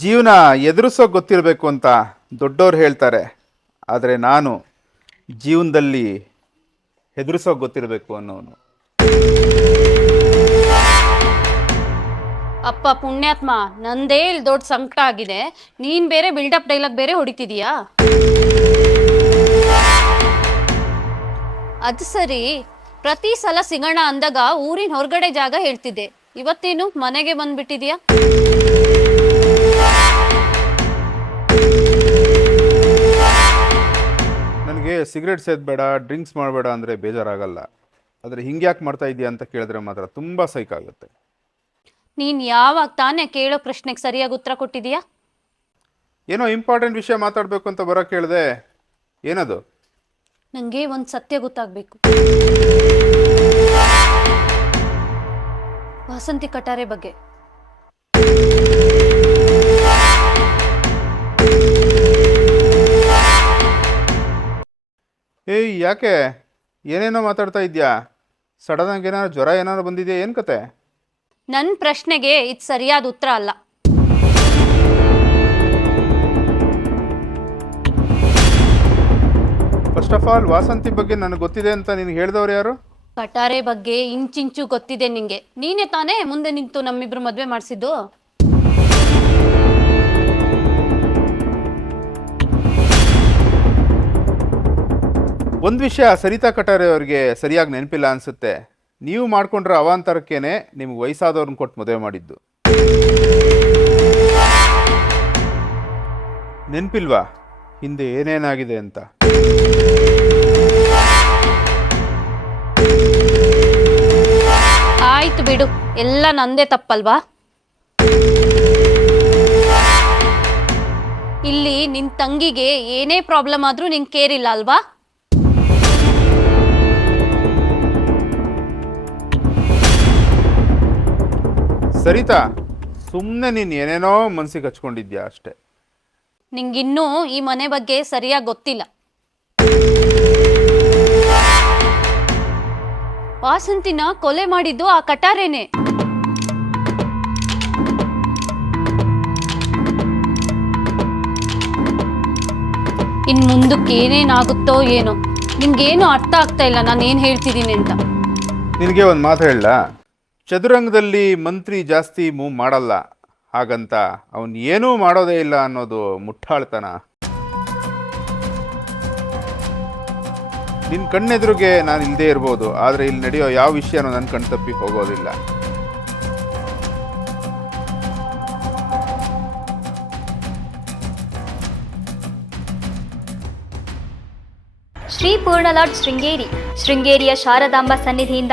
ಜೀವನ ಎದುರಿಸೋ ಗೊತ್ತಿರಬೇಕು ಅಂತ ದೊಡ್ಡವ್ರು ಹೇಳ್ತಾರೆ. ಆದರೆ ನಾನು ಜೀವನದಲ್ಲಿ ಎದುರಿಸೋ ಗೊತ್ತಿರಬೇಕು ಅನ್ನೋನು. ಅಪ್ಪ ಪುಣ್ಯಾತ್ಮ, ನಂದೇ ಇಲ್ಲಿ ದೊಡ್ಡ ಸಂಕಟ ಆಗಿದೆ. ನೀನ್ ಬೇರೆ ಬಿಲ್ಡಪ್ ಡೈಲಾಗ್ ಬೇರೆ ಹೊಡಿತಿದೀಯಾ? ಅದು ಸರಿ. ಪ್ರತಿ ಸಲ ಸಿಗೋಣ ಅಂದಾಗ ಊರಿನ ಹೊರಗಡೆ ಜಾಗ ಹೇಳ್ತಿದ್ದೆ. ಇವತ್ತೇನು ಮನೆಗೆ ಬಂದ್ಬಿಟ್ಟಿದ್ಯಾ? ನನಗೆ ಸಿಗರೇಟ್ ಸೇದಬೇಡ ಡ್ರಿಂಕ್ಸ್ ಮಾಡಬೇಡ ಅಂದರೆ ಬೇಜಾರಾಗಲ್ಲ. ಆದರೆ ಹಿಂಗೆ ಯಾಕೆ ಮಾಡ್ತಾ ಇದೆಯಾ ಅಂತ ಕೇಳಿದ್ರೆ ಮಾತ್ರ ತುಂಬ ಸೈಕ್ ಆಗುತ್ತೆ. ನೀನ್ ಯಾವಾಗ ತಾನೇ ಕೇಳೋ ಪ್ರಶ್ನೆಗೆ ಸರಿಯಾಗಿ ಉತ್ತರ ಕೊಟ್ಟಿದೀಯಾ? ಏನೋ ಇಂಪಾರ್ಟೆಂಟ್ ವಿಷಯ ಮಾತಾಡಬೇಕು ಅಂತ ಬರೋ ಕೇಳಿದೆ. ಏನದು? ನಂಗೆ ಒಂದ್ ಸತ್ಯ ಗೊತ್ತಾಗ್ಬೇಕು. ವಸಂತಿ ಕಟಾರೆ ಬಗ್ಗೆ. ಏಯ್ ಯಾಕೆ? ಏನೇನೋ ಮಾತಾಡ್ತಾ ಇದೆಯಾ? ಆಗಿ ಏನಾದ್ರು ಜ್ವರ ಏನಾದ್ರು ಬಂದಿದೆಯಾ? ಏನು ಕತೆ? ನನ್ನ ಪ್ರಶ್ನೆಗೆ ಇದು ಸರಿಯಾದ ಉತ್ತರ ಅಲ್ಲ. ಫಸ್ಟ್ ಆಫ್ ಆಲ್ ವಾಸಂತಿ ಬಗ್ಗೆ ನನಗೆ ಗೊತ್ತಿದೆ ಅಂತ ನೀನು ಹೇಳಿದವ್ರು ಯಾರು? ಕಟಾರೆ ಬಗ್ಗೆ ಇಂಚಿಂಚು ಗೊತ್ತಿದೆ ನಿಂಗೆ. ನೀನೇ ತಾನೇ ಮುಂದೆ ನಿಂತು ನಮ್ಮಿಬ್ರು ಮದುವೆ ಮಾಡಿಸಿದ್ದು? ಒಂದು ವಿಷಯ ಸರಿತಾ ಕಟಾರೆ ಅವರಿಗೆ ಸರಿಯಾಗಿ ನೆನಪಿಲ್ಲ ಅನಿಸುತ್ತೆ. ನೀವು ಮಾಡ್ಕೊಂಡ್ರೆ ಅವಾಂತರಕ್ಕೇನೆ ನಿಮ್ಗೆ ವಯಸ್ಸಾದವ್ರನ್ನ ಕೊಟ್ಟು ಮದುವೆ ಮಾಡಿದ್ದು. ನೆನಪಿಲ್ವಾ? ಹಿಂದೆ ಏನೇನಾಗಿದೆ ಅಂತ? ಆಯ್ತು ಬಿಡು. ಎಲ್ಲ ನಂದೇ ತಪ್ಪಲ್ವಾ? ಇಲ್ಲಿ ನಿನ್ ತಂಗಿಗೆ ಏನೇ ಪ್ರಾಬ್ಲಮ್ ಆದ್ರೂ ನಿನ್ ಕೇರ್ ಇಲ್ಲ ಅಲ್ವಾ? ಸರಿತಾ ಸುಮ್ಮನೆ ನೀನು ಏನೇನೋ ಮನ್ಸಿಗೆ ಹಚ್ಕೊಂಡಿದ್ಯಾ ಅಷ್ಟೇ. ನಿಂಗಿನ್ನೂ ಈ ಮನೆ ಬಗ್ಗೆ ಸರಿಯಾಗಿ ಗೊತ್ತಿಲ್ಲ. ವಾಸಂತಿನ ಕೊಲೆ ಮಾಡಿದ್ದು ಆ ಕಟಾರೇನೆ. ಇನ್ ಮುಂದಕ್ಕೆ ಏನೇನಾಗುತ್ತೋ ಏನೋ ನಿಮ್ಗೇನು ಅರ್ಥ ಆಗ್ತಾ ಇಲ್ಲ ನಾನು ಏನು ಹೇಳ್ತಿದ್ದೀನಿ ಅಂತ. ನಿನಗೆ ಒಂದು ಮಾತು ಹೇಳ ಚದುರಂಗದಲ್ಲಿ ಮಂತ್ರಿ ಜಾಸ್ತಿ ಮೂವ್ ಮಾಡಲ್ಲ. ಹಾಗಂತ ಅವನು ಏನೂ ಮಾಡೋದೇ ಇಲ್ಲ ಅನ್ನೋದು ಮುಟ್ಟಾಳ್ತನ. ನಿನ್ನ ಕಣ್ಣೆದುರಿಗೆ ನಾನು ಇಲ್ಲದೆ ಇರ್ಬೋದು. ಆದರೆ ಇಲ್ಲಿ ನಡೆಯೋ ಯಾವ ವಿಷಯನೂ ನನ್ನ ಕಣ್ ತಪ್ಪಿ ಹೋಗೋದಿಲ್ಲ. ಶ್ರೀ ಪೂರ್ಣಲಾಡ್ ಶೃಂಗೇರಿ. ಶೃಂಗೇರಿಯ ಶಾರದಾಂಬ ಸನ್ನಿಧಿಯಿಂದ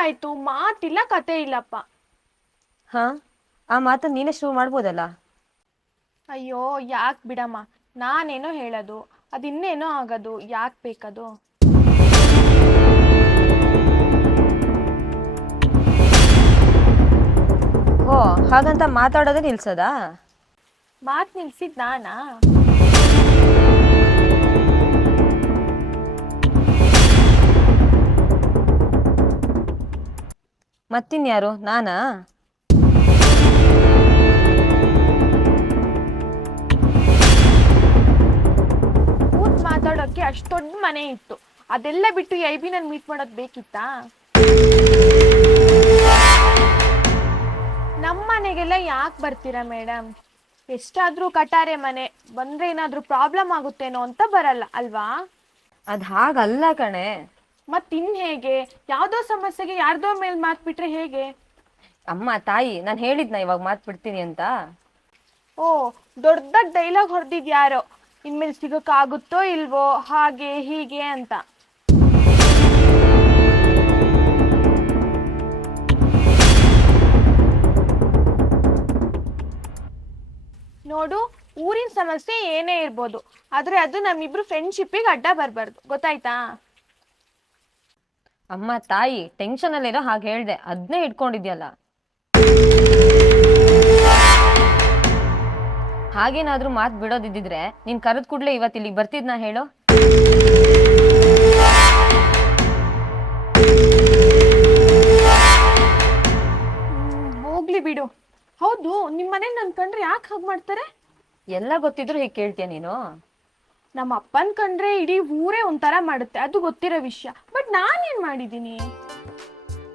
ಎಷ್ಟೊತ್ತಾಯ್ತು ಮಾತಿಲ್ಲ ಕತೆ ಇಲ್ಲಪ್ಪ. ಹಾ ಆ ಮಾತನ್ನ ನೀನೇ ಶುರು ಮಾಡ್ಬೋದಲ್ಲ? ಅಯ್ಯೋ ಯಾಕೆ ಬಿಡಮ್ಮ? ನಾನೇನೋ ಹೇಳೋದು ಅದಿನ್ನೇನೋ ಆಗೋದು ಯಾಕೆ ಬೇಕದು? ಓ ಹಾಗಂತ ಮಾತಾಡೋದೇ ನಿಲ್ಸದಾ? ಮಾತು ನಿಲ್ಸಿದ್ ನಾನಾ? ಮತ್ತಿನ್ಯಾರು ನಾನಾ? ಕೂತ್ ಮಾತಾಡೋಕೆ ಅಷ್ಟು ದೊಡ್ಡ ಮನೆ ಇತ್ತು. ಅದೆಲ್ಲ ಬಿಟ್ಟು ಐ ಬಿ ನನ್ ಮೀಟ್ ಮಾಡೋದ್ ಬೇಕಿತ್ತಾ? ನಮ್ಮ ಮನೆಗೆಲ್ಲ ಯಾಕೆ ಬರ್ತೀರಾ ಮೇಡಮ್ ಎಷ್ಟಾದ್ರೂ ಕಟಾರೆ ಮನೆ ಬಂದ್ರೆ ಏನಾದ್ರೂ ಪ್ರಾಬ್ಲಮ್ ಆಗುತ್ತೇನೋ ಅಂತ ಬರಲ್ಲ ಅಲ್ವಾ? ಅದ್ ಹಾಗಲ್ಲ ಕಣೆ. ಮತ್ತಿನ್ ಹೇಗೆ? ಯಾವ್ದೋ ಸಮಸ್ಯೆಗೆ ಯಾರ್ದೋ ಮೇಲೆ ಮಾತ್ಬಿಟ್ರೆ ಹೇಗೆ? ಅಮ್ಮ ತಾಯಿ ನಾನು ಹೇಳಿದ್ನ ಇವಾಗ ಮಾತು ಬಿಡ್ತೀನಿ ಅಂತ. ಓ ದೊಡ್ಡದಾಗ ಡೈಲಾಗ್ ಹೊಡೆದಿದ್ ಯಾರೋ? ಇನ್ಮೇಲೆ ಸಿಗೋಕ್ಕಾಗುತ್ತೋ ಇಲ್ವೋ? ಹಾಗೆ ಹೀಗೆ ಅಂತ. ನೋಡು ಊರಿನ ಸಮಸ್ಯೆ ಏನೇ ಇರ್ಬೋದು ಆದ್ರೆ ಅದು ನಮ್ಮಿಬ್ರು ಫ್ರೆಂಡ್ಶಿಪ್ಪಿಗೆ ಅಡ್ಡ ಬರಬಾರ್ದು. ಗೊತ್ತಾಯ್ತಾ? ಅಮ್ಮ ತಾಯಿ ಟೆನ್ಷನ್ ಅಲ್ಲಿರೋ ಹಾಗೆ ಹೇಳ್ದೆ. ಅದನ್ನೇ ಇಟ್ಕೊಂಡಿದ್ಯಲ್ಲ ಹಾಗೇನಾದ್ರೂ ಮಾತು ಬಿಡೋದಿದ್ದಿದ್ರೆ ನೀನ್ ಕರೆದ್ ಕೂಡ್ಲೆ ಇವತ್ತು ಇಲ್ಲಿಗೆ ಬರ್ತಿದ್ನಾ ಹೇಳು? ಹೋಗ್ಲಿ ಬಿಡು. ಹೌದು ನಿಮ್ಮನೆ ಮನೇಲಿ ನನ್ ಕಂಡ್ರೆ ಯಾಕೆ ಹಾಗೆ ಮಾಡ್ತಾರೆ? ಎಲ್ಲ ಗೊತ್ತಿದ್ರು ಹೀಗೆ ಕೇಳ್ತೀಯ ನೀನು? ನಮ್ಮ ಅಪ್ಪನ ಕಂಡ್ರೆ ಇಡೀ ಊರೇ ಒಂಥರ ಮಾಡುತ್ತೆ ಅದು ಗೊತ್ತಿರೋ ವಿಷಯ. ಬಟ್ ನಾನೇನ್ ಮಾಡಿದ್ದೀನಿ?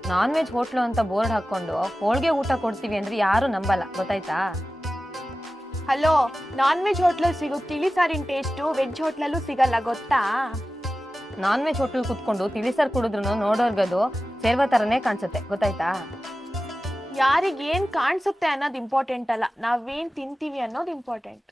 ನಾನ್ ವೆಜ್ ಹೋಟ್ಲು ಅಂತ ಬೋರ್ಡ್ ಹಾಕೊಂಡು ಹೋಳಿಗೆ ಊಟ ಕೊಡ್ತೀವಿ ಅಂದ್ರೆ ಯಾರು ನಂಬಲ್ಲ ಗೊತ್ತಾಯ್ತಾ? ಹಲೋ ನಾನ್ ವೆಜ್ ಹೋಟ್ಲಲ್ಲಿ ಸಿಗೋ ತಿಳಿ ಸಾರಿನ ಟೇಸ್ಟು ವೆಜ್ ಹೋಟ್ಲಲ್ಲೂ ಸಿಗಲ್ಲ ಗೊತ್ತಾ? ನಾನ್ ವೆಜ್ ಹೋಟ್ಲ್ ಕುತ್ಕೊಂಡು ತಿಳಿಸರ್ ಕುಡಿದ್ರು ನೋಡೋರ್ಗದು ಸೇರ್ವ ತರನೇ ಕಾಣಿಸುತ್ತೆ ಗೊತ್ತಾಯ್ತಾ? ಯಾರಿಗೇನ್ ಕಾಣಿಸುತ್ತೆ ಅನ್ನೋದು ಇಂಪಾರ್ಟೆಂಟ್ ಅಲ್ಲ. ನಾವೇನ್ ತಿಂತೀವಿ ಅನ್ನೋದು ಇಂಪಾರ್ಟೆಂಟ್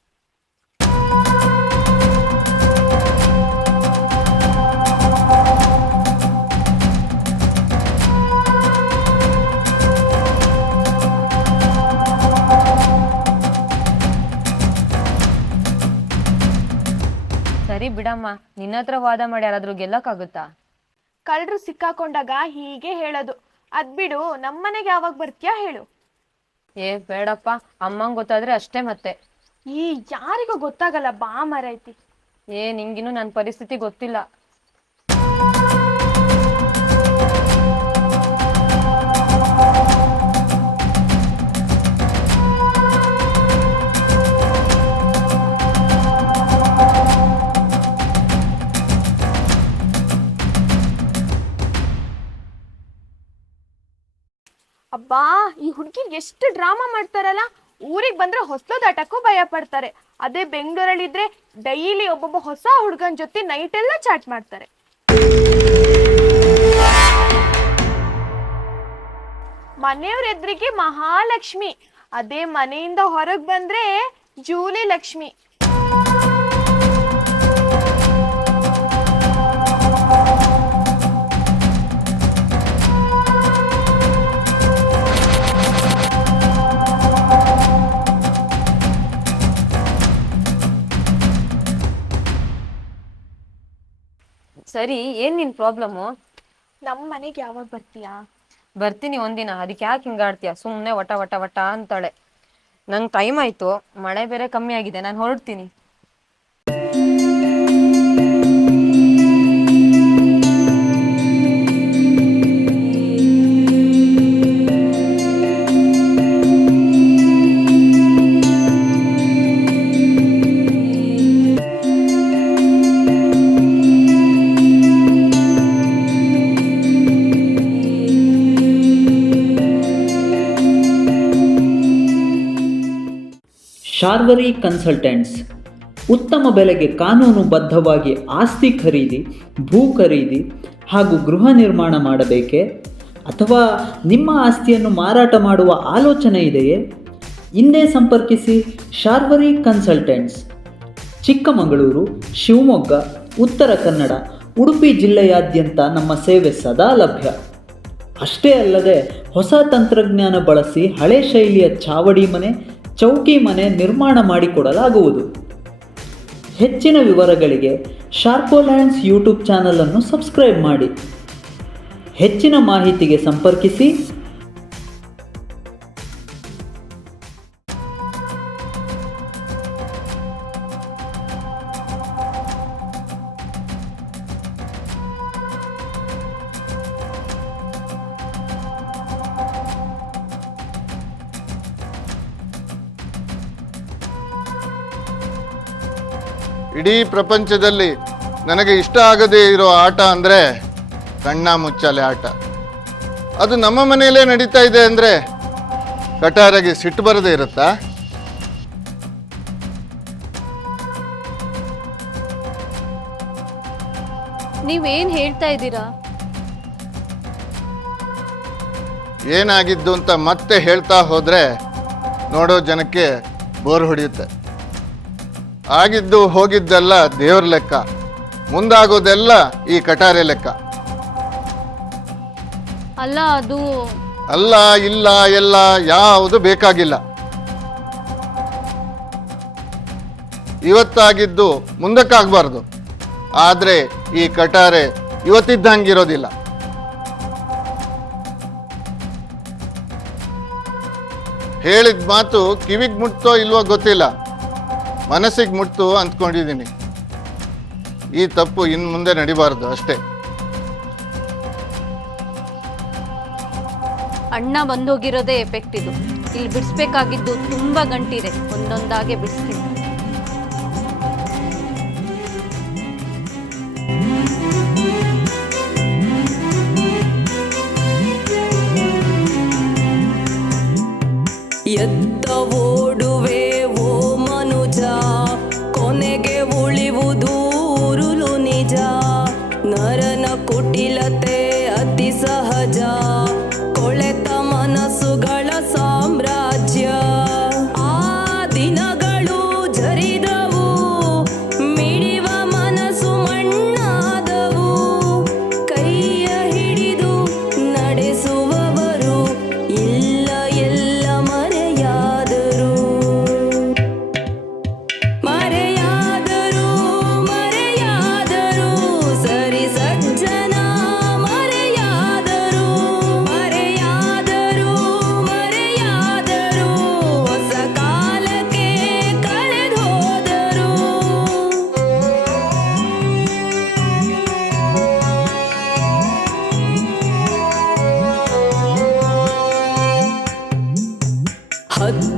ಸರಿ ಬಿಡಮ್ಮ ನಿನ್ನ ಹತ್ರ ವಾದ ಮಾಡಿ ಯಾರಾದ್ರೂ ಗೆಲ್ಲಕ್ಕಾಗುತ್ತಾ? ಕಳ್ರು ಸಿಕ್ಕಾಕೊಂಡಾಗ ಹೀಗೆ ಹೇಳೋದು. ಅದ್ ಬಿಡು ನಮ್ಮನೆಗೆ ಯಾವಾಗ ಬರ್ತೀಯಾ ಹೇಳು. ಏ ಬೇಡಪ್ಪ ಅಮ್ಮಂಗ್ ಗೊತ್ತಾದ್ರೆ ಅಷ್ಟೇ ಮತ್ತೆ. ಈ ಯಾರಿಗೂ ಗೊತ್ತಾಗಲ್ಲ ಬಾ ಮರೈತಿ. ಏ ನಿಂಗಿನ್ನು ನನ್ನ ಪರಿಸ್ಥಿತಿ ಗೊತ್ತಿಲ್ಲ. ಈ ಎಷ್ಟು ಡ್ರಾಮಾ ಮಾಡ್ತಾರಲ್ಲ? ಊರಿಗೆ ಬಂದ್ರೆ ಹೊಸದಾಟಕ್ಕೂ ಭಯ ಪಡ್ತಾರೆ. ಅದೇ ಬೆಂಗಳೂರಲ್ಲಿ ಇದ್ರೆ ಡೈಲಿ ಒಬ್ಬೊಬ್ಬ ಹೊಸ ಹುಡುಗನ ಜೊತೆ ನೈಟ್ ಎಲ್ಲ ಚಾಟ್ ಮಾಡ್ತಾರೆ. ಮನೆಯವ್ರ ಎದುರಿಗೆ ಮಹಾಲಕ್ಷ್ಮಿ. ಅದೇ ಮನೆಯಿಂದ ಹೊರಗೆ ಬಂದ್ರೆ ಜೂಲಿ ಲಕ್ಷ್ಮಿ. ಸರಿ ಏನ್ ನಿನ್ ಪ್ರಾಬ್ಲಮ್ಮು ನಮ್ ಮನೆಗೆ ಯಾವಾಗ ಬರ್ತೀಯಾ? ಬರ್ತೀನಿ ಒಂದಿನ ಅದಕ್ಕೆ ಯಾಕೆ ಹಿಂಗಾಡ್ತೀಯ? ಸುಮ್ಮನೆ ವಟ ವಟ ವಟ ಅಂತಾಳೆ. ನಂಗೆ ಟೈಮ್ ಆಯ್ತು ಮಳೆ ಬೇರೆ ಕಮ್ಮಿ ಆಗಿದೆ ನಾನು ಹೊರಡ್ತೀನಿ. ಶಾರ್ವರಿ ಕನ್ಸಲ್ಟೆಂಟ್ಸ್, ಉತ್ತಮ ಬೆಲೆಗೆ ಕಾನೂನುಬದ್ಧವಾಗಿ ಆಸ್ತಿ ಖರೀದಿ, ಭೂ ಖರೀದಿ ಹಾಗೂ ಗೃಹ ನಿರ್ಮಾಣ ಮಾಡಬೇಕೇ? ಅಥವಾ ನಿಮ್ಮ ಆಸ್ತಿಯನ್ನು ಮಾರಾಟ ಮಾಡುವ ಆಲೋಚನೆ ಇದೆಯೇ? ಹಿಂದೆ ಸಂಪರ್ಕಿಸಿ ಶಾರ್ವರಿ ಕನ್ಸಲ್ಟೆಂಟ್ಸ್, ಚಿಕ್ಕಮಗಳೂರು, ಶಿವಮೊಗ್ಗ, ಉತ್ತರ ಕನ್ನಡ, ಉಡುಪಿ ಜಿಲ್ಲೆಯಾದ್ಯಂತ ನಮ್ಮ ಸೇವೆ ಸದಾ ಲಭ್ಯ. ಅಷ್ಟೇ ಅಲ್ಲದೆ ಹೊಸ ತಂತ್ರಜ್ಞಾನ ಬಳಸಿ ಹಳೆ ಶೈಲಿಯ ಚಾವಡಿ ಮನೆ ಚೌಕಿ ಮನೆ ನಿರ್ಮಾಣ ಮಾಡಿಕೊಡಲಾಗುವುದು. ಹೆಚ್ಚಿನ ವಿವರಗಳಿಗೆ ಶಾರ್ಕೋಲ್ಯಾಂಡ್ಸ್ ಯೂಟ್ಯೂಬ್ ಚಾನಲನ್ನು ಸಬ್ಸ್ಕ್ರೈಬ್ ಮಾಡಿ. ಹೆಚ್ಚಿನ ಮಾಹಿತಿಗೆ ಸಂಪರ್ಕಿಸಿ. ಇಡೀ ಪ್ರಪಂಚದಲ್ಲಿ ನನಗೆ ಇಷ್ಟ ಆಗದೇ ಇರೋ ಆಟ ಅಂದರೆ ಕಣ್ಣ ಮುಚ್ಚಾಲೆ ಆಟ. ಅದು ನಮ್ಮ ಮನೆಯಲ್ಲೇ ನಡೀತಾ ಇದೆ ಅಂದರೆ ಕಟಾರಗೆ ಸಿಟ್ಟು ಬರದೇ ಇರುತ್ತಾ? ನೀವೇನ್ ಹೇಳ್ತಾ ಇದ್ದೀರಾ? ಏನಾಗಿದ್ದು ಅಂತ ಮತ್ತೆ ಹೇಳ್ತಾ ಹೋದರೆ ನೋಡೋ ಜನಕ್ಕೆ ಬೋರ್ ಹೊಡೆಯುತ್ತೆ. ಆಗಿದ್ದು ಹೋಗಿದ್ದೆಲ್ಲ ದೇವ್ರ ಲೆಕ್ಕ. ಮುಂದಾಗೋದೆಲ್ಲ ಈ ಕಟಾರೆ ಲೆಕ್ಕ. ಅಲ್ಲ ಅದು ಅಲ್ಲ ಇಲ್ಲ ಎಲ್ಲ ಯಾವುದು ಬೇಕಾಗಿಲ್ಲ. ಇವತ್ತಾಗಿದ್ದು ಮುಂದಕ್ಕಾಗಬಾರ್ದು. ಆದ್ರೆ ಈ ಕಟಾರೆ ಇವತ್ತಿದ್ದಂಗಿರೋದಿಲ್ಲ. ಹೇಳಿದ ಮಾತು ಕಿವಿಗೆ ಮುಟ್ತೋ ಇಲ್ವೋ ಗೊತ್ತಿಲ್ಲ. ಮನಸ್ಸಿಗೆ ಮುಟ್ತು ಅಂದ್ಕೊಂಡಿದ್ದೀನಿ. ಈ ತಪ್ಪು ಇನ್ನು ಮುಂದೆ ನಡಿಬಾರ್ದು ಅಷ್ಟೇ. ಅಣ್ಣ ಬಂದೋಗಿರೋದೇ ಎಫೆಕ್ಟ್ ಇದು. ಇಲ್ಲಿ ಬಿಡಿಸ್ಬೇಕಾಗಿದ್ದು ತುಂಬಾ ಗಂಟಿದೆ ಒಂದೊಂದಾಗೆ ಬಿಡಿಸ್ತೀನಿ. ಎತ್ತ ಓಡುವೆ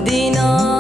di noi.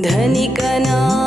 धनिकना